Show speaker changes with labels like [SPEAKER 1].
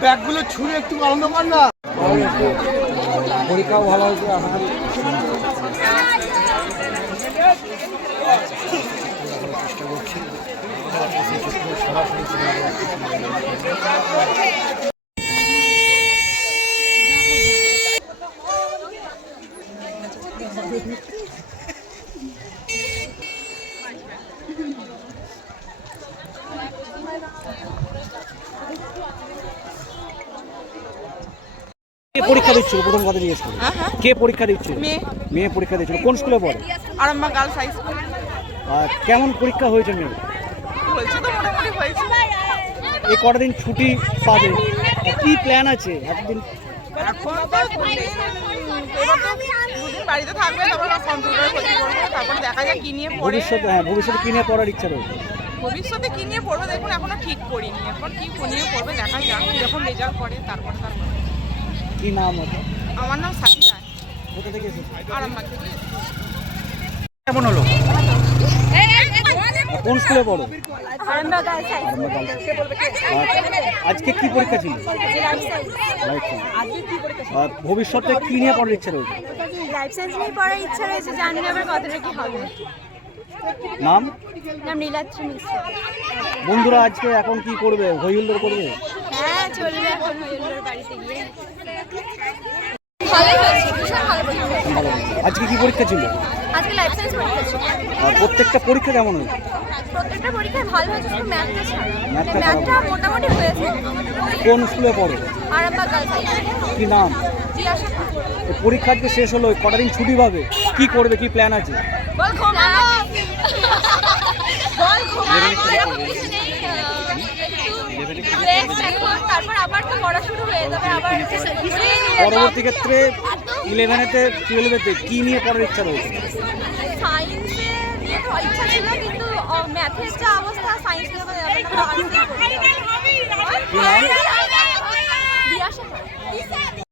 [SPEAKER 1] ব্যাগগুলো ছুঁড়ে একটু আনন্দ কর না?
[SPEAKER 2] পরীক্ষাও ভালো হয়েছে আমার কে পরীক্ষা দিচ্ছিল? প্রথম কথা জিজ্ঞেস করি।
[SPEAKER 3] হ্যাঁ, হ্যাঁ।
[SPEAKER 2] কে পরীক্ষা দিচ্ছিল?
[SPEAKER 3] মেয়ে।
[SPEAKER 2] পরীক্ষা দিচ্ছিল কোন স্কুলে পড়ে?
[SPEAKER 3] Arambagh girls high school.
[SPEAKER 2] আর কেমন পরীক্ষা হয়েছে মেয়ে
[SPEAKER 3] বলছে তো মোটামুটি হয়েছে।
[SPEAKER 2] এই কটা দিন ছুটি পাবে? কি প্ল্যান আছে? এতদিন
[SPEAKER 3] এখন তো দুদিন এবার তো দুদিন বাড়িতে থাকবে তারপর কম্পিউটারে কোচিং করবে তারপরে দেখা যাক কি নিয়ে পড়ে।
[SPEAKER 2] ভবিষ্যতে হ্যাঁ ভবিষ্যতে কিনে পড়ার ইচ্ছা রয়েছে?
[SPEAKER 3] ভবিষ্যতে কি নিয়ে পড়বে দেখুন এখনও ঠিক করিনি। এখন কি নিয়ে পড়বে দেখা যাক যখন রেজাল্ট করে তারপরে তারপরে।
[SPEAKER 2] কি নাম ওটা?
[SPEAKER 3] আমার নাম সাথী রায়
[SPEAKER 2] কোথা থেকে এসেছে?
[SPEAKER 3] আরামবাগ থেকে।
[SPEAKER 2] কেমন হলো? কোন স্কুলে পড়ো?
[SPEAKER 4] হাই।
[SPEAKER 2] আর আজকে কি পরীক্ষা ছিল? ভবিষ্যতে কি নিয়ে পড়ার ইচ্ছা রয়েছে?
[SPEAKER 4] লাইফ সায়েন্স নিয়ে পড়ার ইচ্ছা রয়েছে জানি না আবার কতটা কি হবে।
[SPEAKER 2] নাম?
[SPEAKER 4] নাম নীলাদ্রি মিশ্র।
[SPEAKER 2] বন্ধুরা আজকে এখন কি করবে? হইহুল্লোড় করবে?
[SPEAKER 4] চলবে এখন ময়ূরের বাড়িতে গিয়ে। ভালোই হয়েছে ভীষণ ভালো পরীক্ষা
[SPEAKER 2] আজকে কি পরীক্ষা ছিল?
[SPEAKER 4] আজকে লাইফ সায়েন্স পরীক্ষা ছিল।
[SPEAKER 2] আর প্রত্যেকটা পরীক্ষা কেমন হয়েছে?
[SPEAKER 4] প্রত্যেকটা পরীক্ষায় ভালো হয়েছে শুধু ম্যাথটা ছাড়া।
[SPEAKER 2] ম্যাথটা
[SPEAKER 4] মোটামুটি হয়েছে।
[SPEAKER 2] কোন স্কুলে পড়ো?
[SPEAKER 4] আরামবাগ গার্লস
[SPEAKER 2] কি নাম?
[SPEAKER 4] জি আশা
[SPEAKER 2] এই পরীক্ষা আজকে শেষ হলো কটা দিন ছুটি পাবে? কি করবে কি প্ল্যান আছে?
[SPEAKER 4] বল ঘুমাবো বল ঘুমাবো এরকম কিছু নেই। তারপর আবার তো পড়া শুরু হয়ে যাবে আবার
[SPEAKER 2] পরবর্তী ক্ষেত্রে ইলেভেনেতে টুয়েলভেতে কি নিয়ে পড়ার ইচ্ছা রয়েছে?
[SPEAKER 4] সায়েন্সে নিয়ে ইচ্ছা ছিল কিন্তু ম্যাথের যা অবস্থা সায়েন্স নিয়ে যাবে না